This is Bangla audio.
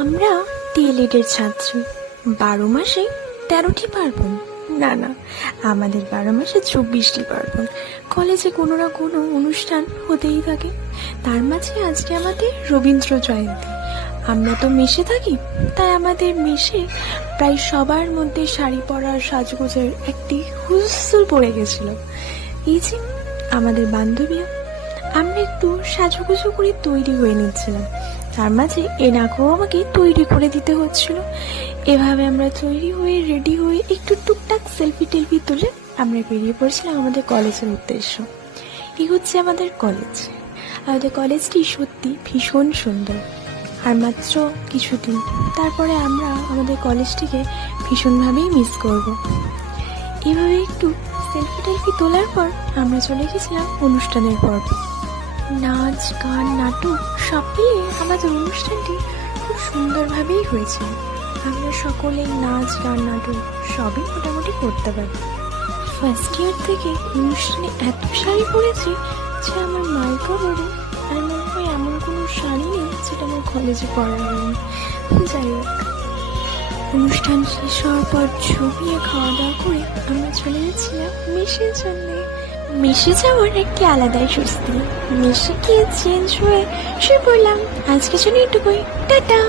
আমরা ডিএলএড এর ছাত্রী। 12 মাসে 13টি পার্বণ, না না, আমাদের 12 মাসে 24টি পার্বণ। কলেজে কোনো না কোনো অনুষ্ঠান হতেই থাকে। তার মাঝে আজকে আমাদের রবীন্দ্র জয়ন্তী। আমরা তো মেসে থাকি, তাই আমাদের মেসে প্রায় সবার মধ্যে শাড়ি পরার সাজগোজের একটি হুলস্থুল পড়ে গেছিল। এই যে আমাদের বান্ধবীরা, আমরা একটু সাজুগুজু করে তৈরি হয়ে নিচ্ছিলাম। তার মাঝে এনাকেও আমাকে তৈরি করে দিতে হচ্ছিল। এভাবে আমরা তৈরি হয়ে রেডি হয়ে একটু টুকটাক সেলফি টেলফি তুলে আমরা বেরিয়ে পড়ছিলাম আমাদের কলেজের উদ্দেশ্য। এই হচ্ছে আমাদের কলেজ। আমাদের কলেজটি সত্যি ভীষণ সুন্দর। আর মাত্র কিছুদিন, তারপরে আমরা আমাদের কলেজটিকে ভীষণভাবেই মিস করব। এভাবে একটু সেলফি টেলফি তোলার পর আমরা চলে গেছিলাম অনুষ্ঠানের পর্বে। নাচ গান নাটক সব মিলিয়ে আমাদের অনুষ্ঠানটি খুব সুন্দরভাবেই হয়েছিল। আমরা সকলেই নাচ গান নাটক সবই মোটামুটি করতে পারি। ফার্স্ট ইয়ার থেকে অনুষ্ঠানে এত শাড়ি পরেছি যে আমার মায়ের খবরে আর মনে হয় এমন কোনো শাড়ি নেই যেটা আমার কলেজে পরা হয়নি। যাই হোক, অনুষ্ঠান শেষ হওয়ার পর জমিয়ে খাওয়া দাওয়া করে আমরা চলে যাচ্ছিলাম মেসের জন্য। মেসে যাওয়ার একটি আলাদাই স্বস্তি। মেসে গিয়ে চেঞ্জ হয়ে শুয়ে পড়লাম। আজকে জন্য এটুকুই, টাটা।